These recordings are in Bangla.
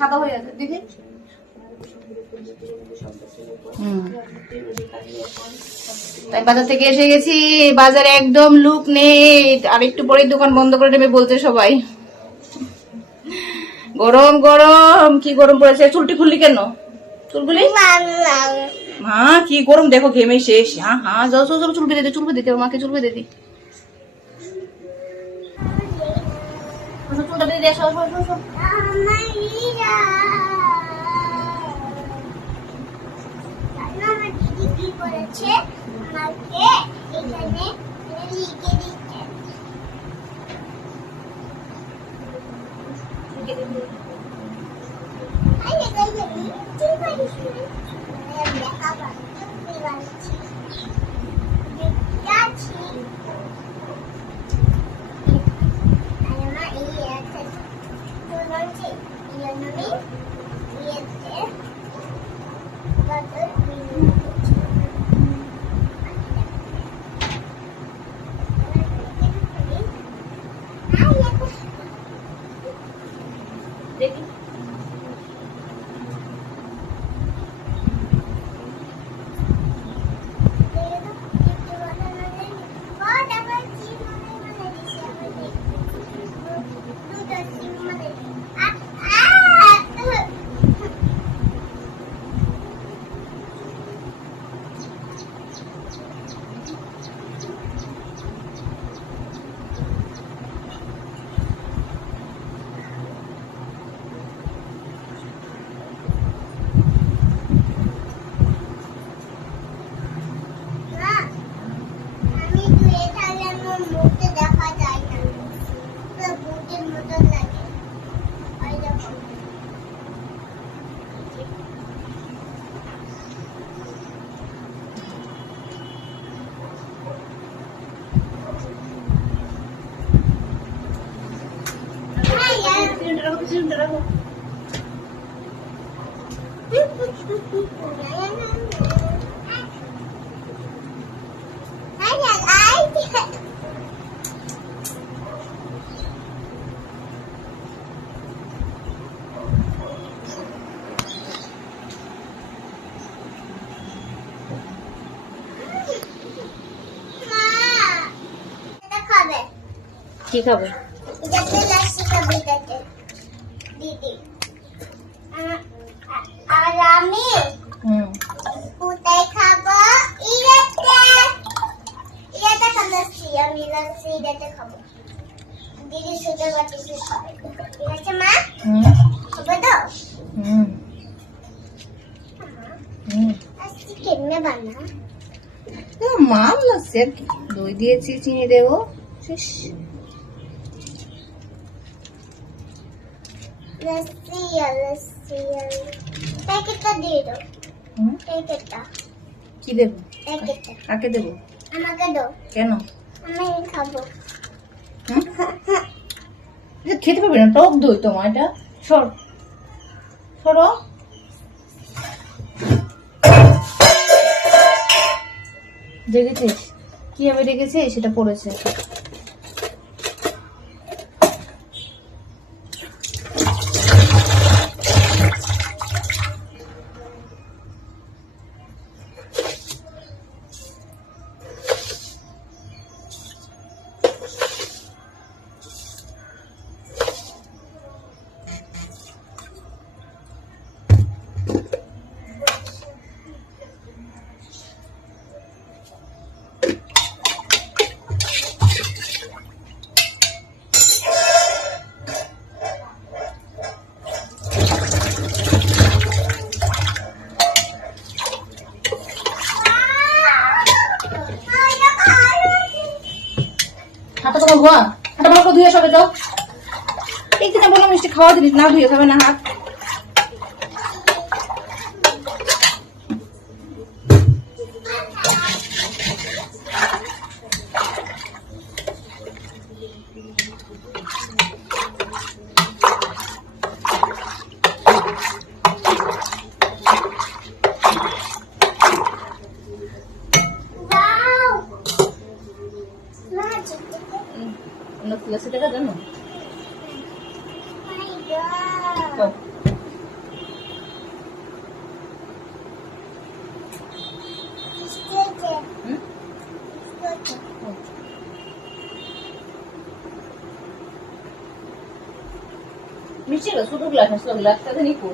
সাদা হয়ে আছে দেখি তাই বাজার থেকে এসে গেছি বাজারে একদম লুক নেই। আর একটু পরেই দোকান বন্ধ করে নেবে বলছে সবাই। গরম গরম কি গরম পড়েছে? চুলটি খুললি কেন? চুলগুলি? হ্যাঁ কি গরম দেখো ঘেমে শেষ। হ্যাঁ হ্যাঁ যাও যাও যাও, চুল বেঁধে দে চুল বেঁধে দে মাকে চুল বেঁধে সর সর সর, সর করেছে আমাকে এখানে লিখে দিচ্ছে আরে গাই গাই তুই পারিস না দেখা পাচ্ছি তুই পারছিস যাচ্ছি আমার এই আছে তোর বলছি ইয়ে নবী ইয়েতে বাদল দেখি আমি ধুয়ে থাকলে আমার মুখে দেখা যায় না পুরো ভূতের মতন লাগে ওই দেখো সিলিন্ডার রাখো সিলিন্ডার রাখো খাবে কি খাবে? এটাতে লাসি খাবে এটাতে দিদি। আ- আ- আর আমি কোথায় খাব ইরাতে ইরাতে আমি ইরাতে খাব দিদি সুতো বাটিতে খাবে ঠিক আছে মা হুম তো হুম হুম কেমনে বানা মাম লাগছে আর কি দই দিয়েছি চিনি দেবো শেষ প্যাকেটটা দিয়ে দাও প্যাকেটটা কি দেবো প্যাকেটটা কাকে দেবো আমাকে দাও কেন আমি খাব? এটা খেতে পারবে না টক দই তোমার এটা সর সরো দেখেছিস কীভাবে রেখেছে সেটা পড়েছে ধোয়া হাতটা ভালো করে ধুয়ে সবে তো একদিন বললাম মিষ্টি খাওয়া জিনিস, না ধুয়ে খাবে না হাত। 没事的，速度快，速度快，啥都尼够。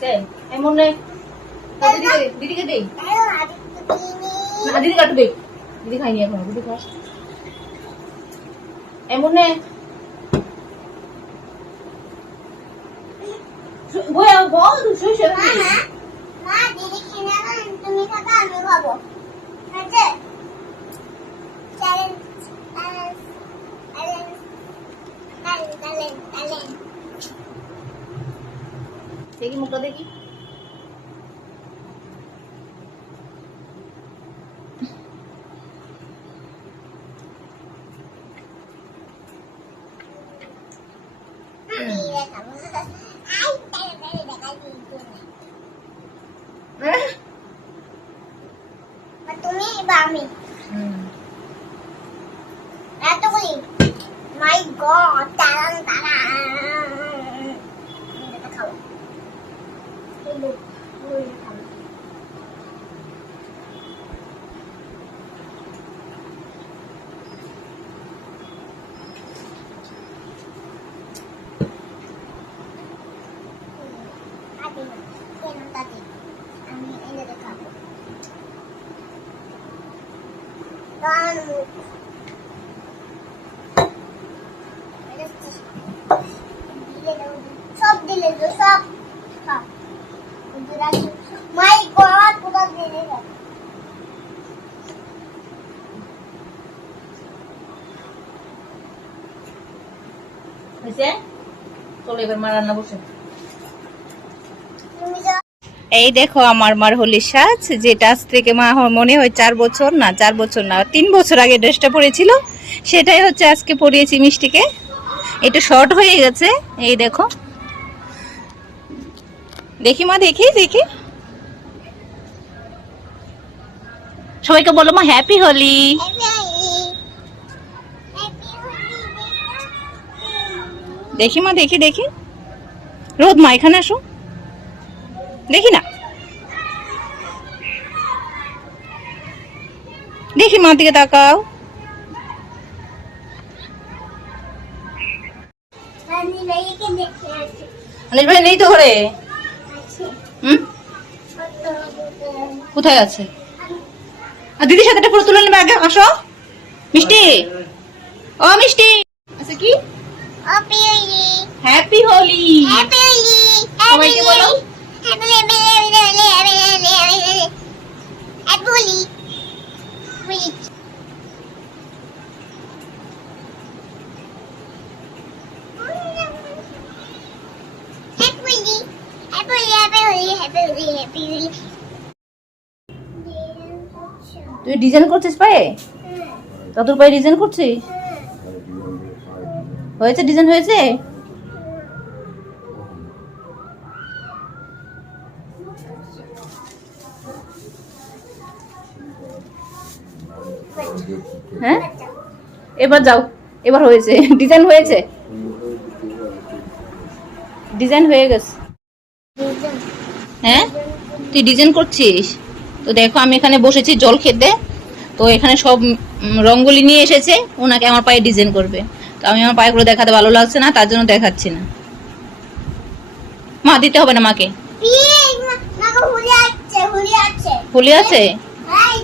বুঝছে এমন নেই দিদিকে দেই? না, দিদি কাটবে। দিদি খাইনি এখন, দিদি খাস এমন নে বয়া বল শুয়ে শুয়ে মা দিদি কিনে তুমি খাবে আমি খাব আছে challenge challenge challenge challenge challenge দেখি মুখটা দেখি। তুমি বা আমি? এতগুলি? মাই গড তারান তারান এটা খাব হলুদ হলুদ খাব আদি না কেন তাদি আমি এটা খাব দাঁড়ান মুখ সব সব সব মাই গড পুরো দিলে সব হয়েছে? চলো এবার মা রান্না বসে। এই দেখো আমার মার হোলির সাজ যেটা আজ থেকে মা মনে হয় চার বছর না চার বছর না তিন বছর আগে ড্রেসটা পরেছিল সেটাই হচ্ছে আজকে পরিয়েছি মিষ্টিকে। একটু শর্ট হয়ে গেছে এই দেখো। দেখি মা দেখি দেখি। সবাইকে বলো মা হ্যাপি হোলি দেখি মা দেখি দেখি। রোদ মা এখানে আসো। দেখি না। দেখি মার দিকে তাকাও। অনিল ভাই নেই তো ঘরে আছে হুম কত কোথায় আছে? আর দিদির সাথে একটা ফটো তুলে নেবে আগে আসো। মিষ্টি? ও মিষ্টি। আচ্ছা কি? হ্যাপি হোলি হ্যাপি হোলি সবাইকে বলো। Happy Holi happy Holi happy Holi happy Holi Holi happy Holi happy Holi happy Holi happy Holi happy Holi তুই ডিজাইন করছিস পায়ে? তোর পায়ে ডিজাইন করছিস? হয়েছে ডিজাইন হয়েছে? হ্যাঁ? এবার যাও এবার হয়েছে। ডিজাইন হয়েছে? ডিজাইন হয়ে গেছে। হ্যাঁ? তুই ডিজাইন করছিস? তো দেখো আমি এখানে বসেছি জল খেতে। তো এখানে সব রঙ্গোলি নিয়ে এসেছে ওনাকে আমার পায়ে ডিজাইন করবে। তো আমি আমার পায়েগুলো দেখাতে ভালো লাগছে না তার জন্য দেখাচ্ছি না। মা দিতে হবে না মাকে? প্লিজ হুলি আছে? ফুলি আছে হ্যাঁ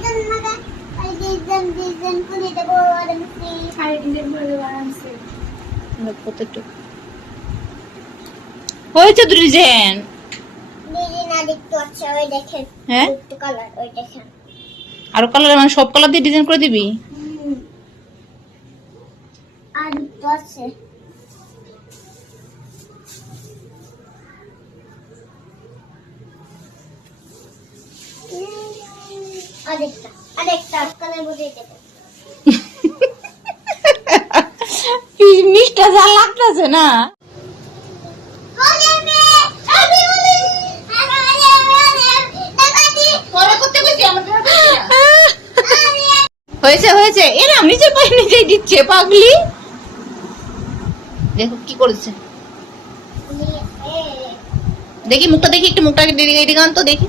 হয়েছে ডিজাইন হ্যাঁ? আরও কালার মানে সব কালার দিয়ে ডিজাইন করে দিবি? আরেকটা আরেকটা মিষ্টা যা লাগতেছে না? হয়েছে হয়েছে। এরা নিজে পায়ে নিজে দিচ্ছে, পাগলি। দেখো কি করেছে। দেখি মুখটা, দেখি একটু মুখটা দিদি এদিকে আন তো, দেখি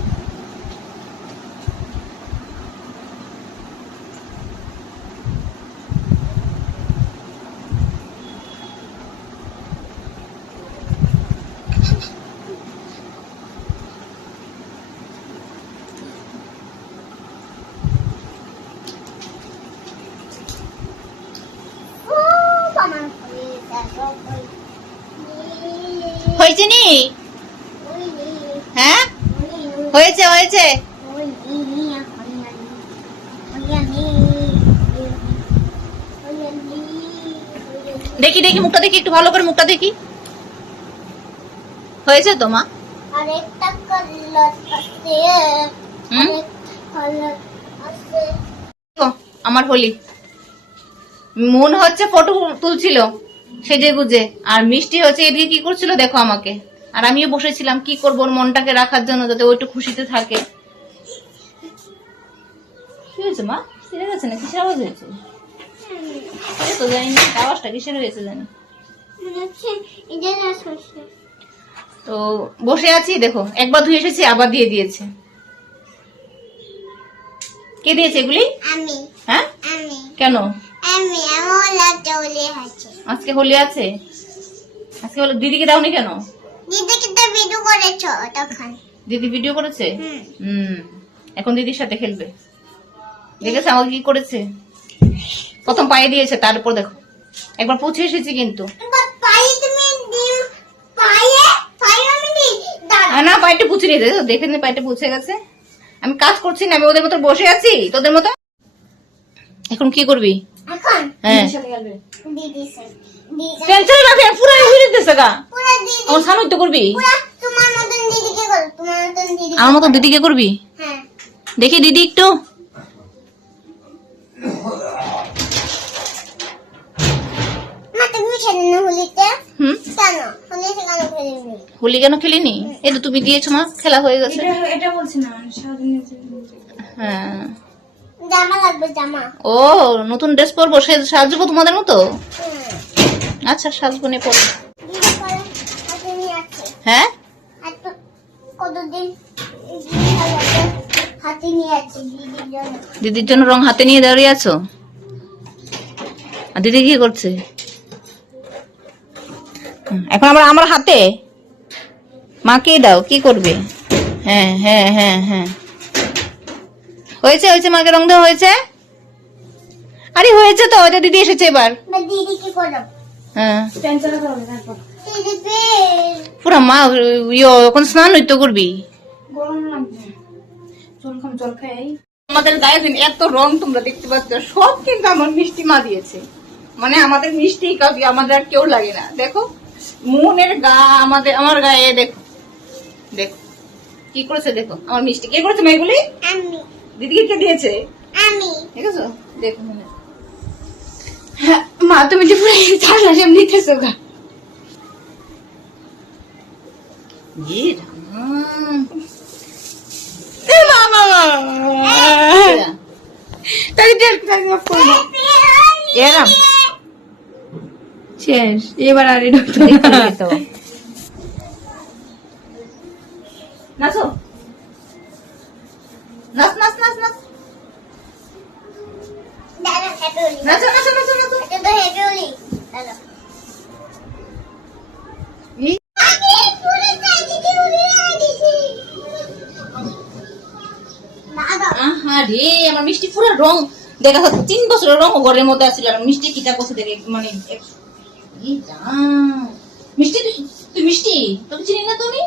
হয়েছে নি হ্যাঁ হয়েছে হয়েছে দেখি দেখি মুখটা দেখি একটু ভালো করে মুখটা দেখি। হয়েছে তো মা? আমার হোলি। মন হচ্ছে ফটো তুলছিল সেজে গুজে আর মিষ্টি হচ্ছে এদিকে কি করছিল দেখো আমাকে। আর আমিও বসেছিলাম কি করব ওর মনটাকে রাখার জন্য যাতে ও একটু খুশিতে থাকে। কি হয়েছে মা? ছিঁড়ে গেছে না কিসের আওয়াজ হয়েছে? তো জানি না আওয়াজটা কিসের হয়েছে জানি হচ্ছে এটা তো বসে আছি দেখো একবার ধুয়ে এসেছি আবার দিয়ে দিয়েছে। কে দিয়েছে? এগুলি? আমি। হ্যাঁ? আমি কেন? আমি আমার লাগতে আছে আজকে হোলি আছে আজকে হলো দিদিকে দাওনি কেন দিদিকে তো ভিডিও করেছ তখন। দিদি ভিডিও করেছে? হুম। হুম এখন দিদির সাথে খেলবে দেখেছে আমাকে কি করেছে? প্রথম পায়ে দিয়েছে তারপর দেখো। একবার পৌঁছে এসেছি কিন্তু। না পায়েটা পুছে নিয়ে দেখো দেখে নে পায়েটা পুছে গেছে। আমি কাজ করছি না আমি ওদের মতো বসে আছি তোদের মতো? এখন কি করবি? এখন? হ্যাঁ। টেনশন পুরো গা। আমার সামনে তো করবি? আমার মতো দিদিকে করবি? হ্যাঁ। দেখি দিদি একটু। হোলি কেন খেলিনি? তো তুমি দিয়েছ মা খেলা হয়ে গেছে। এটা বলছি না হ্যাঁ। জামা লাগবে জামা। ও নতুন ড্রেস পরবো সে সাজবো তোমাদের মতো? হুম আচ্ছা সাজবো পরবো নিয়ে আছে হ্যাঁ? কতদিন হাতে নিয়ে আছে দিদির জন্য। দিদির রং হাতে নিয়ে দাঁড়িয়ে আছো? আর দিদি কি করছে? এখন আবার আমার হাতে? মাকে দাও কি করবে? হ্যাঁ হ্যাঁ হ্যাঁ হ্যাঁ। হয়েছে হয়েছে মাকে রং দেওয়া হয়েছে? আরে হয়েছে তো ওই দিদি এসেছে এবার। দিদি কি করো হ্যাঁ। পুরা মা ইয়ে এখন স্নান হইতো করবি? আমাদের গায়ে দিন এত রং তোমরা দেখতে পাচ্ছ সব কিন্তু আমার মিষ্টি মা দিয়েছে। মানে আমাদের মিষ্টি কাউকে আমাদের আর কেউ লাগে না। দেখো মনের গা আমাদের আমার গায়ে দেখো। দেখো। কি করেছে দেখো? আমার মিষ্টি। কে করেছে মেয়েগুলি আমি। দিদিকে কে দিয়েছে? আমি। দেখেছ? দেখো মনে। হ্যাঁ, মা তুমি যে পুরো চালা সেম নিতেছো গা। এরাম। শেষ এবার আর এটা হতো দেখো, না। দেখো। নাচো নাচ নাচ নাচ নাচ দাদা হ্যাপি হোলি নাচো নাচো নাচো নাচো এটা তো হোলি রে আমার মিষ্টি পুরো রং দেখা যাচ্ছে তিন বছরের রং ঘরের মধ্যে আসছিল আর মিষ্টি কিটা করছে দেখে মানে। মিষ্টি তুই মিষ্টি তোকে চিনি না তুমি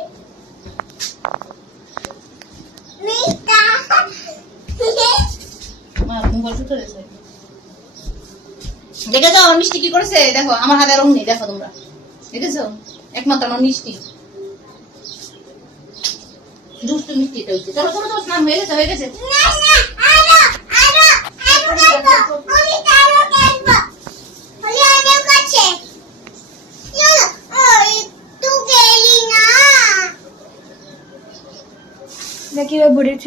দেখেছ আমার মিষ্টি কি করেছে? দেখো আমার হাতে রং নেই দেখো তোমরা। দেখেছ? একমাত্র আমার মিষ্টি। দুষ্টু মিষ্টি হচ্ছে। চলো চলো চলো স্নান হয়ে গেছে হয়ে গেছে না না আরও আরও আরও খেলব হোলি আরও খেলব হোলি অনেক আছে কীভাবে বোর্ডের